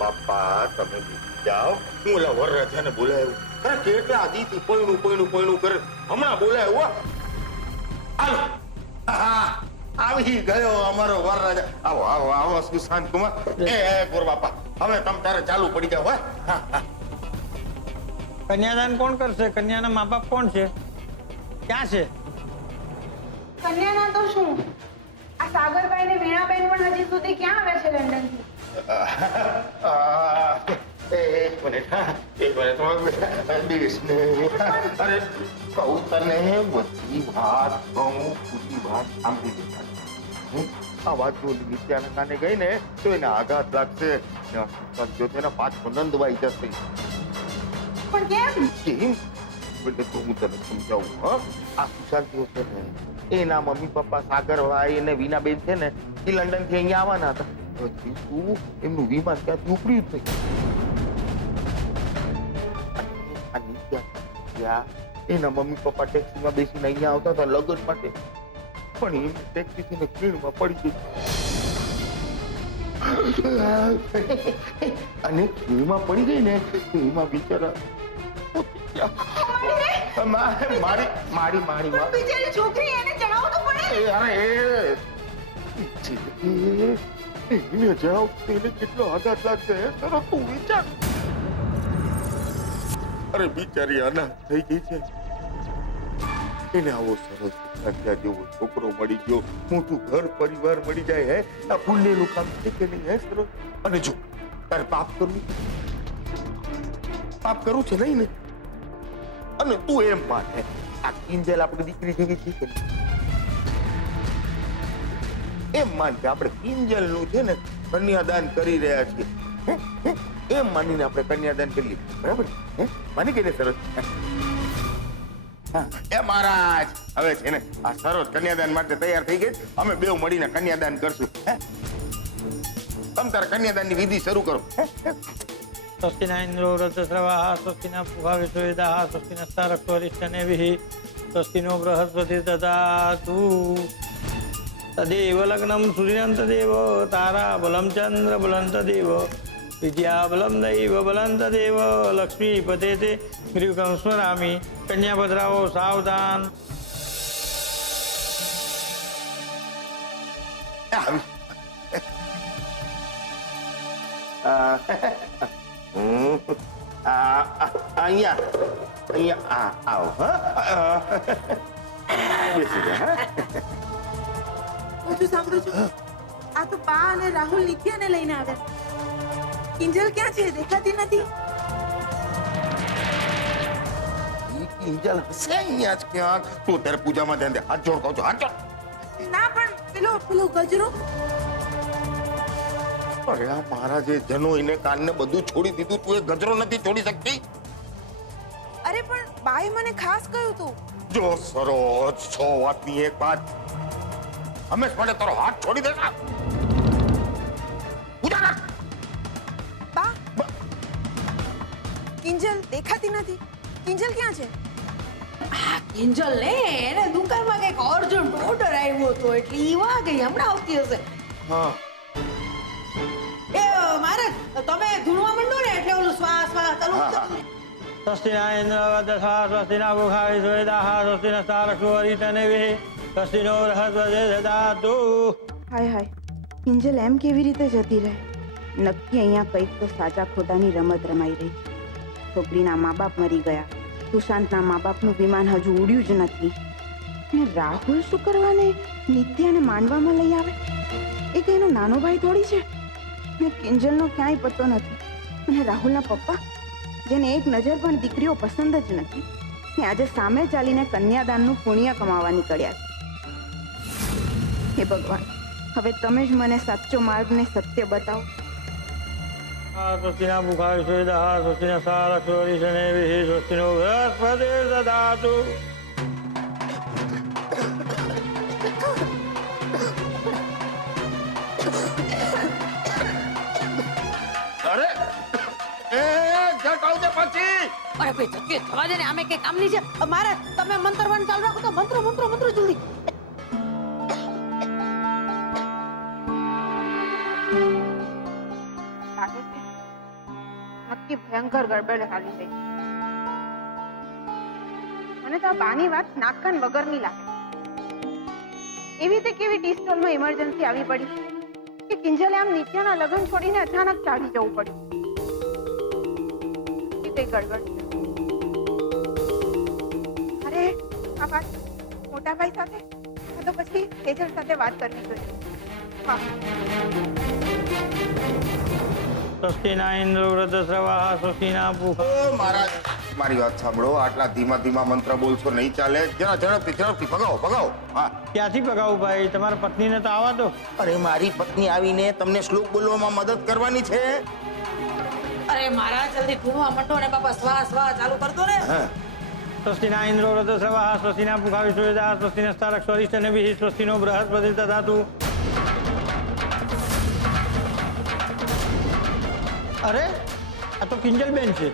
બાપા તમે જાઓ, હું ઓલા વરરાજાને બોલાવ્યો. અરે કેટલા દીથી પૈણું કરે, હમણાં બોલાવ્યો. હાલો. આવી ગયો અમારો વરરાજા. આવો આવો આવો સુશાંત કુમાર. ગોર બાપા, હવે તમે તારે ચાલુ પડી જાવ. કન્યાદાન કોણ કરશે? કન્યાના મા બાપ કોણ છે? ક્યાં છે? કન્યાના તો શું, આ સાગરભાઈ ને વીણાબેન પણ હજી સુધી ક્યાં આવે છે લંડન થી? એક મિનિટ. અરે કહું તને બધી વાત કહું, પૂરી વાત સાંભળી લેતા. આ વાત જો નિત્યાના કાને ગઈ ને તો એને આઘાત લાગશે. જો તેના પાછો નંદવાઈ જશે. પણ કેમ? કેમ એટલે તો હું તને સમજાવું. આ સુશાંતિઓ છે ને, એના મમ્મી પપ્પા સાગરભાઈ અને વીણાબેન છે ને, એ લંડન થી અહીંયા આવવાના હતા. તું એમનું વિમાન ક્યાંથી ઉપડ્યું જ નહીં. એના મમ્મી પપ્પા ટેક્સીમાં બેસીને અહીંયા આવતા હતા લગ્ન માટે, પણ એમ ટેક્સી થી ખીણમાં પડી ગઈ. અને ખીણમાં પડી ગઈ ને એમાં બિચારા મારી બિચારી છોકરી, એને જણાવવું તો પડે. એને જણાવ એને કેટલો આઘાત લાગશે તરત તું વિચાર. અરે બિચારી અનાથ થઈ ગઈ છે, એને આવો સરસ સંખ્યા જેવો છોકરો મળી ગયો, મોટું ઘર પરિવાર મળી જાય. હે આ પુણ્યનું કામ છે કે નહીં? હે સરસ. અને જો તારે પાપ કરવું છે નહીં ને, અને તું એમ માને આ કિંજલ આપણી દીકરી જેવી છે કે એમ માન કે આપણે કિંજલ નું છે ને કન્યાદાન કરી રહ્યા છીએ, એમ માનીને આપણે કન્યાદાન કરીએ. બરાબર માની કે સરસ? એ મહારાજ, હવે છે ને આ સરોજ કન્યાદાન માટે તૈયાર થઈ ગઈ. અમે બે મળીને કન્યાદાન કરશું. તમે તારા કન્યાદાન ની વિધિ શરૂ કરો. સ્વસ્તિના ઇન્દ્રો વૃદ્ધશ્રવાઃ, સ્વસ્તિના પૂષા વિશ્વવેદાઃ, સ્વસ્તિના સ્તારક્ષ્યો અરિષ્ટનેમિઃ, સ્વસ્તિનો બૃહસ્પતિર્ દદાતુ. તદેવ લગ્નમ સૂર્યં તદેવ, તારાબलं ચંદ્રબलं તદેવ, વિદ્યાબलं દૈવ બलं તદેવ, લક્ષ્મીપતે તે ગ્રીવકં સ્મરામિ. કન્યા પધરાવો, સાવધાન. અહીંયા આવો. બેસી જા. બધું સાંભળું છું. આ તો બા અને રાહુલ નિત્યાને લઈને આવ્યા. કિંજલ ક્યાં છે? દેખાતી નથી. કિંજલ હશે અહીંયા જ ક્યાંક. તું અત્યારે પૂજામાં ધ્યાન દે. હાથ જોડ કહું છું, હાથ જોડ. ના પણ પેલો ગજરો. અરે આ મારા જે જનો એને કાનને બધું છોડી દીધું, તું એ ગજરો નથી છોડી શકતી? અરે પણ બાએ મને ખાસ કહ્યું તું. જો સરોજ, 6 વાતની એક વાત, હંમેશ માટે તારો હાથ છોડી દેતા. પૂજા કર. બા, કિંજલ દેખાતી નથી. કિંજલ ક્યાં છે? કિંજલ ને એને દુકાનમાં કઈક અર્જન્ટ ઓર્ડર આવ્યો હતો એટલે ઈ વા ગઈ, હમણાં આવતી હશે. હા એ મારે તમે ધૂણવા માંડો ને એટલે ઓલું શ્વાસ ચાલુ. સ્વસ્તિના ઇન્દ્રો વૃદ્ધશ્રવાઃ, સ્વસ્તિના પૂષા વિશ્વવેદાઃ, સ્વસ્તિના સ્તારક્ષ્યો અરિષ્ટનેમિઃ, સ્વસ્તિનો બૃહસ્પતિર્ દદાતુ. હાય હાય, કિંજલ એમ કેવી રીતે જતી રહે? નક્કી અહીંયા કંઈક તો સાચા ખોટાની રમત રમાઈ રહી. છોકરીના મા બાપ મરી ગયા, સુશાંતના મા બાપનું વિમાન હજુ ઉડ્યું જ નથી, ને રાહુલ શું કરવાને નિત્યાને માંડવામાં લઈ આવે? એ કે એનો નાનો ભાઈ થોડી છે. ને કિંજલનો ક્યાંય પત્તો નથી. અને રાહુલના પપ્પા, જેને એક નજર પણ દીકરીઓ પસંદ જ નથી, ને આજે સામે ચાલીને કન્યાદાનનું પુણ્ય કમાવા નીકળ્યા છે. હે ભગવાન, હવે તમે જ મને સાચો માર્ગ ને સત્ય બતાવો. સ્વસ્તિના પૂષા વિશ્વવેદાઃ, સ્વસ્તિના સ્તારક્ષ્યો અરિષ્ટનેમિઃ, સ્વસ્તિનો બૃહસ્પતિર્ દદાતુ. અરે એ જટ આવજે પછી. અરે ભાઈ જગ્યા થવા દે ને, આમે કઈ કામની છે. મારે તમે મંત્રવાન ચાલુ રાખો તો મંત્ર જલ્દી. લાગે છે ભયંકર ગડબડ હાલી રહી. મને તો આ બાની વાત નાકકાન વગરની લાગે. એવી રીતે કેવી ટી સ્ટોલમાં ઇમરજન્સી આવી પડી કે કિંજલે આમ નિત્યાના લગ્ન છોડીને અચાનક ચાલી જવું પડ્યું. એ કઈ ગડબડ છે. અરે આ વાત મોટા ભાઈ સાથે તો પછી તેજલ સાથે વાત કરવી જોઈએ. હા. સ્વસ્તિના ઇન્દ્ર વૃદ્ધસ્રવાઃ સ્વસ્તિના પૂષા. ઓ મહારાજ, મારી વાત સાંભળો. આટલા ધીમા ધીમા મંત્ર બોલશો નહીં ચાલે. જરા ઝડપથી ભગાવો. હા. ક્યાંથી પગાવું ભાઈ? તમારા પત્નીને તો આવવા દો. અરે મારી પત્ની આવીને તમને શ્લોક બોલવામાં મદદ કરવાની છે. અરે મારા જલ્દી ધૂણવા માંડો ને બાપા સ્વા ચાલુ કર દો ને. હા. સ્વસ્તિના ઇન્દ્ર વૃદ્ધસ્રવાઃ સ્વસ્તિના પૂષા વિશ્વવેદાઃ સ્વસ્તિનસ્તારક સ્વરિષ્ઠનેમિઃ સ્વસ્તિનો બૃહસ્પતિર્દધાતુ. અરે આ તો કિંજલબેન છે.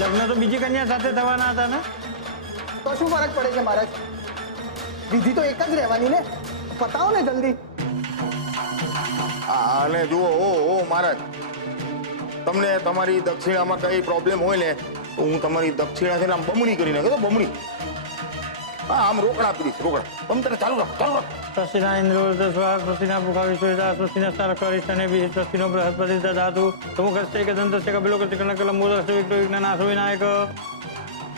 લગ્ન તો બીજી કન્યા સાથે થવાના હતા ને? તો શું ફરક પડે છે મહારાજ? વિધિ તો એક જ રહેવાની ને. પતાવો ને જલ્દી. અને જુઓ ઓ મહારાજ, તમને તમારી દક્ષિણામાં કઈ પ્રોબ્લેમ હોય ને તો હું તમારી દક્ષિણા છે ને આમ બમણી કરી નાખો. બમણી. હા, આમ રોકડા આપી દઈશ. રોકડા તમે તને ચાલુ રાખ. સ્વસ્તિના ઇન્દ્ર વૃદ્ધસ્રવાઃ સ્વસ્તિના પૂષા વિશ્વવેદાઃ સ્વસ્તિનસ્તારક સ્વરિષ્ઠનેમિઃ સ્વસ્તિનો બૃહસ્પતિર્દધાતુ. પ્રમુખસ્તે કદંતસ્ય કપિલોકસ્તે કનકલંબોદરસ્ય વિઘ્નનાશો વિનાયક.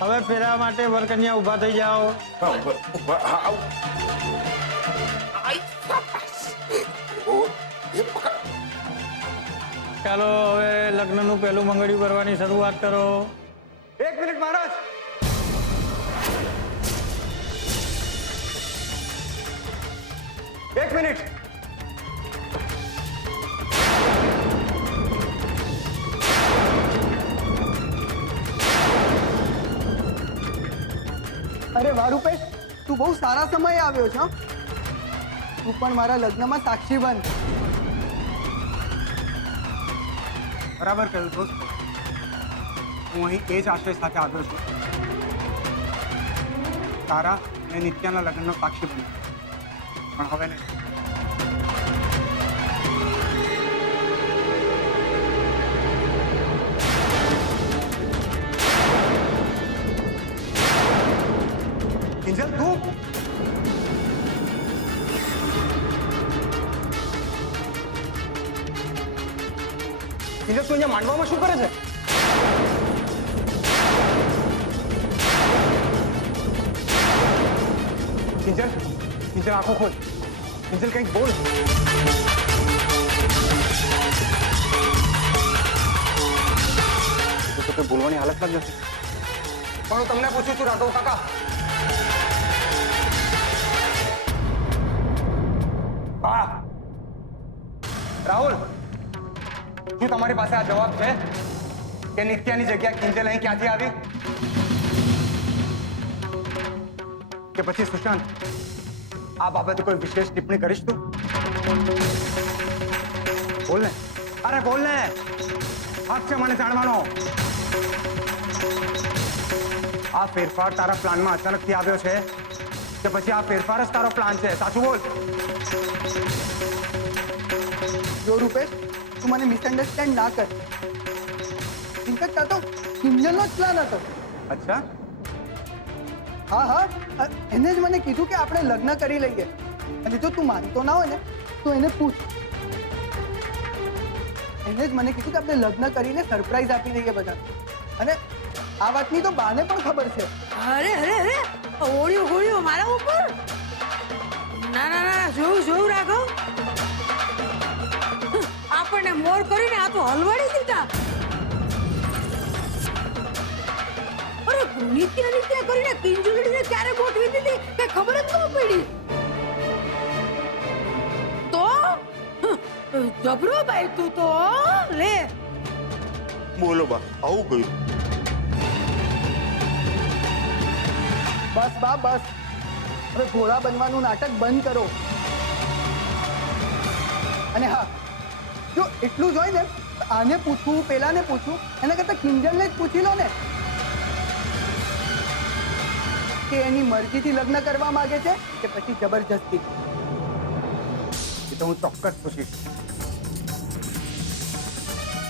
હવે ફેરા માટે વરકન્યા ઊભા થઈ જાઓ. ચાલો હવે લગ્નનું પહેલું મંગળિયું કરવાની શરૂઆત કરો. 1 મિનિટ મહારાજ. એક મિનિટ. અરે વાહ રૂપેશ, તું બહુ સારા સમયે આવ્યો છે. તું પણ મારા લગ્નમાં સાક્ષી બન. બરાબર કહ્યું દોસ્ત. હું અહીં એ જ આશય સાથે આવ્યો છું. તારા અને નિત્યાના લગ્નનો સાક્ષી બન્યો. પણ હવે નહીં. કિંજલ, તું કિંજલ, તું અહીંયા માંડવામાં શું કરે છે? કિંજલ, આંખો ખોલ. કિંજલ, કંઈક બોલ. તો કંઈ બોલવાની હાલતમાં જ નથી. પણ હું તમને પૂછું છું રાઘવ કાકા. હા રાહુલ, શું તમારી પાસે આ જવાબ છે કે નિત્યાની જગ્યા કિંજલ અહીં ક્યાંથી આવી? કે પછી સુશાંત, આ બાબતે કોઈ વિશેષ ટિપ્પણી કરીશ તું? બોલ ને. અરે બોલ ને. હક છે મને જાણવાનો. આ ફેરફાર તારા પ્લાનમાં અચાનકથી આવ્યો છે કે પછી આ ફેરફાર જ તારો પ્લાન છે? સાચું બોલ. જો રૂપેશ, તું મને મિસઅન્ડરસ્ટેન્ડ ના કર. ઇનફેક્ટ આ તો કિંજલનો જ પ્લાન હતો. અચ્છા, હા, એને જ મને કીધું કે આપણે લગ્ન કરી લઈએ. અને જો તું માનતો ના હોય ને તો એને પૂછ. એને જ મને કીધું કે આપણે લગ્ન કરીને સરપ્રાઈઝ આપી દઈએ બધા. અને આ વાતની તો બાને પણ ખબર છે. અરે ઓળ્યું મારા ઉપર. ના જોયું રાઘવ. આપણને મોર કરીને આ તો હલવાડી દીધા. અરે નિત્યા કરીને કિંજલડીને ક્યારે ગોઠવી દીધી કે ખબર જ ન પડી. તો જબરો ભાઈ તું તો. લે બોલો બા, આવું કહ્યું? બસ બા બસ. હવે ઘોડા બનવાનું નાટક બંધ કરો. અને હા, જો એટલું જ હોય ને આને પૂછવું પેલાને પૂછવું એના કરતા કિંજલને જ પૂછી લો ને. કે એની મરજીથી લગ્ન કરવા માંગે છે કે પછી જબરજસ્તી? એ તો હું ચોક્કસ પૂછીશ,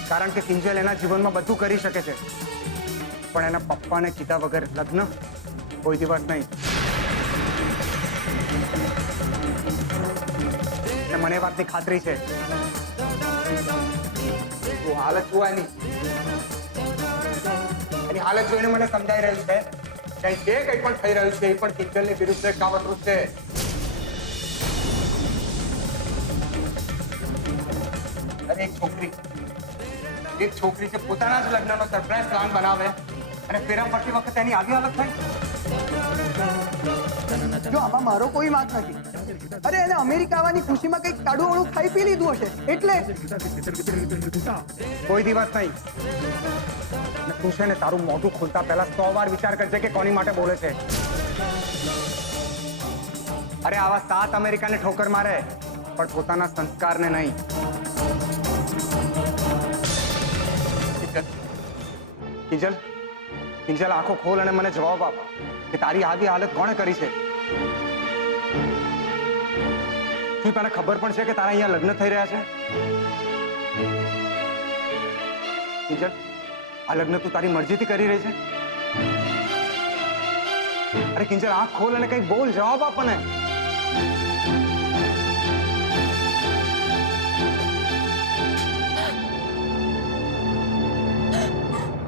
કારણ કે કિંજલ એના જીવનમાં બધું કરી શકે છે, પણ એના પપ્પાને કીધા વગર લગ્ન કોઈ દિવસ નહીં. અને મને વાતની ખાતરી છે, તું હાલત જોવાની, એની હાલત જોઈને મને સમજાઈ રહ્યું છે કે અહીં જે કંઈ પણ થઈ રહ્યું છે એ પણ કિંજલની વિરુદ્ધ કાવતરું છે. અરે એક છોકરી જે પોતાના જ લગ્નનો સરપ્રાઈઝ પ્લાન બનાવે અને ફેરા ફરતી વખતે એની આવી હાલત થાય. જો આમાં મારો કોઈ વાંક નથી. અરે એને અમેરિકા આવવાની ખુશીમાં કંઈક કાડું વાળું ખાઈ પી લીધું હશે એટલે. કોઈ દિવસ નહીં. અને તું છે ને તારું મોઢું ખોલતા પહેલા 100 વાર વિચાર કરજે કે કોની માટે બોલે છે. અરે આવા 7 અમેરિકાને ઠોકર મારે પણ પોતાના સંસ્કારને નહીં. કિંજલ આંખો ખોલ અને મને જવાબ આપ કે તારી આવી હાલત કોણે કરી છે? શું તને ખબર પણ છે કે તારા અહીંયા લગ્ન થઈ રહ્યા છે? કિંજલ, આ લગ્ન તું તારી મરજીથી કરી રહી છે? અરે કિંજલ, આંખ ખોલ અને કંઈક બોલ, જવાબ આપ મને.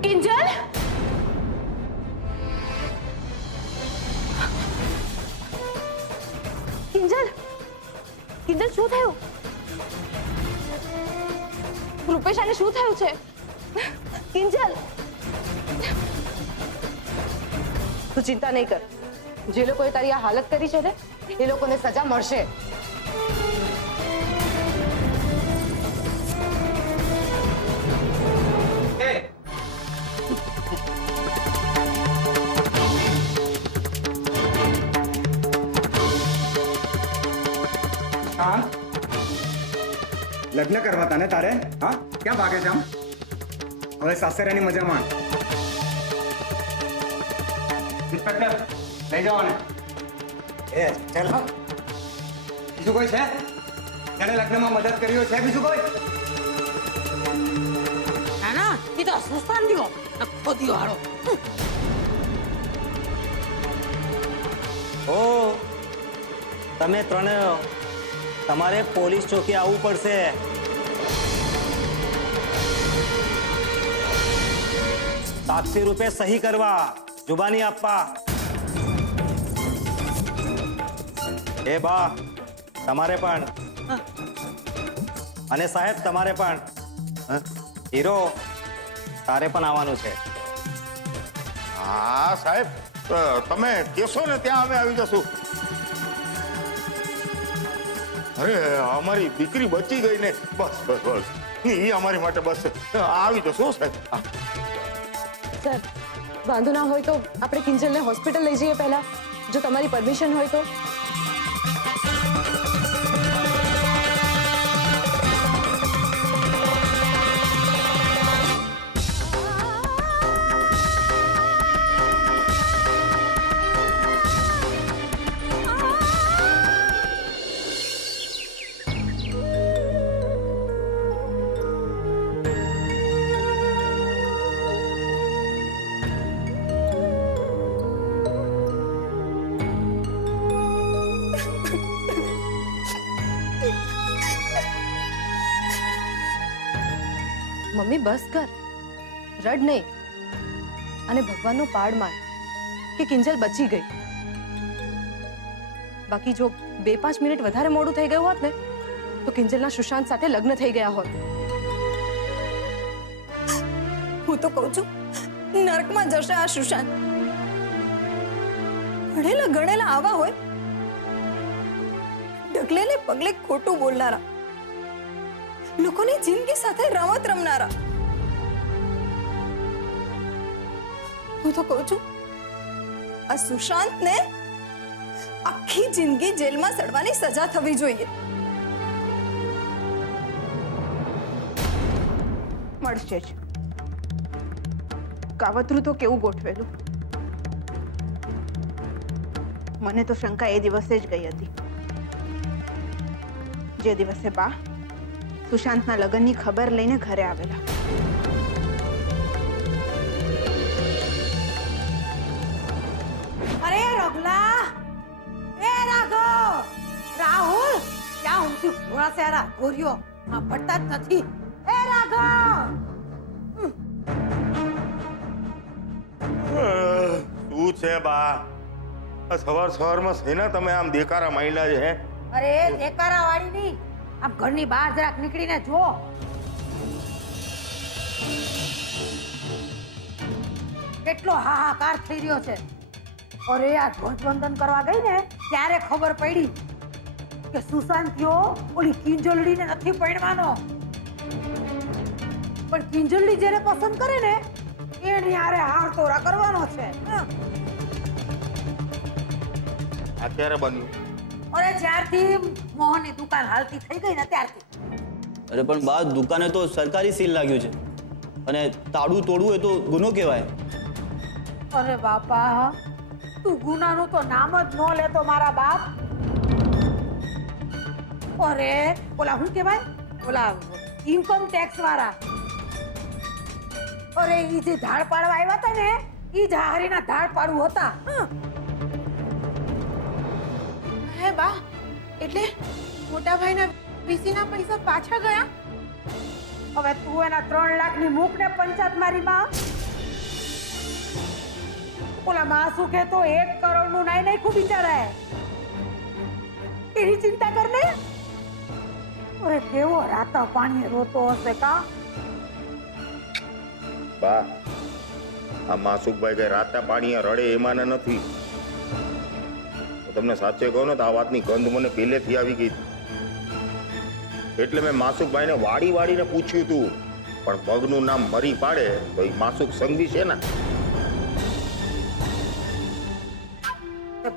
કિંજલ, કિંજલ, કિંજલ શું થયું? રૂપેશાને શું થયું છે? કિંજલ, તું ચિંતા નહીં કર. જે લોકોએ તારી આ હાલત કરી છે ને એ લોકોને સજા મળશે. લગ્ન કરવા હતા ને તારે? હા, ક્યાં ભાગે છે આમ? હવે સાસરિયાની મજા માણ. ઇન્સ્પેક્ટર, લઈ જાઓ ને. ચાલ. બીજું કોઈ છે જેને લગ્નમાં મદદ કરી હોય? છે બીજું કોઈ? ના ના, એ તો સુસ્તાન દીવો નખો દીવો હારો. ઓ તમે ત્રણે તમારે પોલીસ ચોકી આવવું પડશે. સાક્ષી રૂપે સહી કરવા, જુબાની આપવા. એ બા, તમારે પણ. અને સાહેબ, તમારે પણ. હીરો, તારે પણ આવવાનું છે. હા સાહેબ, તમે કહેશો ને ત્યાં અમે આવી જશું. અરે અમારી દીકરી બચી ગઈ ને, બસ બસ બસ, એ અમારી માટે બસ આવી જશો સાહેબ. સર, વાંધો ના હોય તો આપણે કિંજલને હોસ્પિટલ લઈ જઈએ પહેલા, જો તમારી પરમિશન હોય તો. મમ્મી બસ કર, રડ નહીં. અને ભગવાનનો પાડ માન કે કિંજલ બચી ગઈ. બાકી જો 2-5 મિનિટ વધારે મોડું થઈ ગયું હોત ને તો કિંજલના સુશાંત સાથે લગ્ન થઈ ગયા હોત. હું તો કહું છું, નર્કમાં જશે આ સુશાંત. ભણેલા ગણેલા આવા હોય, ડગલે ને પગલે ખોટું બોલનારા, લોકોની જિંદગી સાથે રમત રમનારા. હું તો કહું છું, આ સુશાંતને આખી જિંદગી જેલમાં સડવાની સજા થવી જોઈએ. મળશે જ. કાવતરું તો કેવું ગોઠવેલું. મને તો શંકા એ દિવસે જ ગઈ હતી, જે દિવસે બા સુશાંતના લગ્નની ખબર લઈને ઘરે આવેલા. અરે રઘલા, એ રાઘવ, રાહુલ, ક્યાં ઊંચી ઘોડા સેરા ગોરિયો આ પડતા જ નથી. એ રાઘવ, શું છે બા? આ સવારમાં શેના તમે આમ દેકારા માંડ્યા છે? હે, અરે દેકારા વાળી નહીં, આમ ઘરની બહાર જરાક નીકળીને જો. કેટલો હાહાકાર થઈ રહ્યો છે. અરે આ ધ્વજવંદન કરવા ગઈ ને ત્યારે ખબર પડી કે સુશાંતિયો ઓલી કિંજલડીને નથી પરણવાનો, પણ કિંજલડી જેને પસંદ કરે ને એની હારે હાર તોરા કરવાનો છે. આ ક્યારે બન્યું? અરે જ્યારથી મોહનની દુકાન હાલતી થઈ ગઈ ને ત્યારથી. અરે પણ બા, દુકાને તો સરકારી સીલ લાગ્યું છે અને તાળું તોડવું એ તો ગુનો કહેવાય. અરે બાપા, તું ગુનાનું તો નામ જ ન લેતો મારા બાપ. અરે ઓલા શું કહેવાય, ઓલા ઇન્કમ ટેક્સ વાળા, અરે ઈ જે ધાડ પાડવા આવ્યા હતા ને ઈ જ હારીના ધાડ પાડવું હતા. હે બા, એટલે મોટા ભાઈના વીસીના પૈસા પાછા ગયા? હવે તું એના 3 લાખની મૂકને પંચાયત મારી માં. ઓલા માસુકે તો 1 કરોડનું નાઈ નાખ્યું બિચારાએ. એની ચિંતા કર ને. અરે કેવો રાતા પાણીએ રોતો હશે કા. બા, આ માસુકભાઈ કઈ રાતા પાણીએ રડે એમાં નથી. તમને સાચે કહો ને તો આ વાતની ગંધ મને પહેલેથી આવી ગઈ હતી. એટલે મેં માસુકભાઈને વાડીને પૂછ્યું હતું, પણ પગનું નામ મરી પાડે તો એ માસુક સંગી છે ને.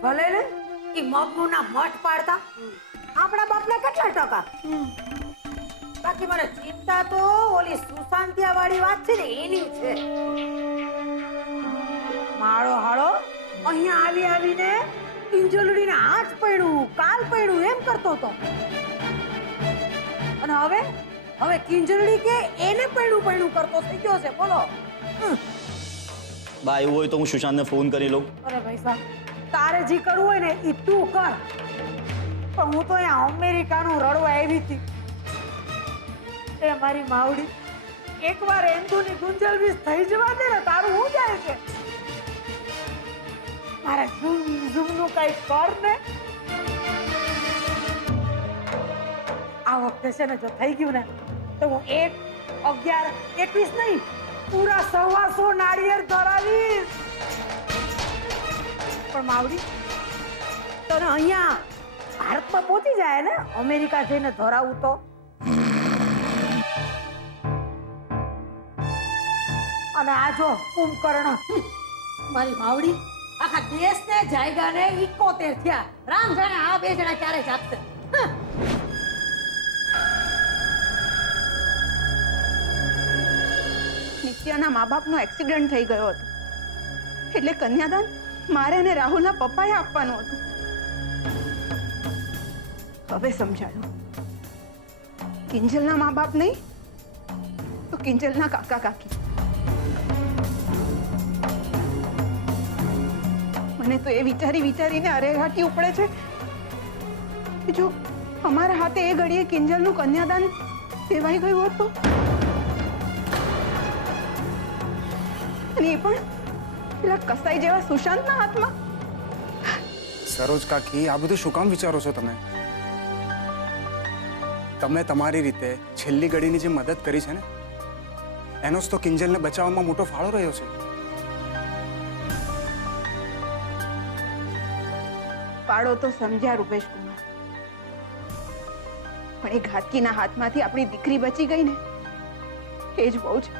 ભલે ને ઈ મગનું નામ મઠ પાડતા, આપણા બાપને કેટલા ટકા. બાકી મને ચિંતા તો ઓલી સુશાંતિયા વાળી વાત છે ને એની છે. માળો હાળો અહીંયા આવીને કિંજલડીને આજ પડ્યું કાલ પડ્યું એમ કરતો હતો, અને હવે કિંજલડી કે એને પડ્યું કરતો થઈ ગયો છે. બોલો બા, એવું હોય તો હું સુશાંતને ફોન કરી લઉં. અરે ભાઈ સાહેબ, તારે જે કરવું હોય ને એ તું કર, પણ હું તો અહીંયા અમેરિકાનું રડવા આવી હતી. એ મારી માવડી, એકવાર એન્થોની ગુંજલવીસ થઈ જવા દે ને તારું હું જાય છે. મારા ઝૂમનું કઈ કર ને. આ વખતે છે ને જો થઈ ગયું ને તો હું 1, 11, 21 નહીં, પૂરા 125 નાળિયેર ધરાવીશ. પણ માવડી, તને અહીંયા ભારતમાં પહોંચી જાય ને અમેરિકા જઈને ધરાવું તો. અને આ જો કુંભકર્ણ, મારી માવડી આખા દેશને જાયગાને 71 થયા. રામ જાણે આ 2 જણા ક્યારે જાગશે. નિત્યાના મા બાપનો એક્સિડન્ટ થઈ ગયો હતો, એટલે કન્યાદાન મારે અને રાહુલના પપ્પાએ આપવાનું હતું. હવે સમજાયું, કિંજલના મા બાપ નહીં તો કિંજલના કાકા કાકી. મને તો એ વિચારીને અરેરાટી ઉપડે છે કે જો અમારા હાથે એ ઘડીએ કિંજલનું કન્યાદાન દેવાઈ ગયું હતું, અને એ પણ પેલા કસાઈ જેવા સુશાંતના હાથમાં. સરોજ કાકી, આ બધું શું કામ વિચારો છો તમે? તમે તમારી રીતે છેલ્લી ઘડીની જે મદદ કરી છે ને એનો જ તો કિંજલને બચાવવામાં મોટો ફાળો રહ્યો છે. પાડો તો સમજ્યા રૂપેશ કુમાર, પણ એ ઘાતકીના હાથમાંથી આપણી દીકરી બચી ગઈ ને એ જ બહુ છે.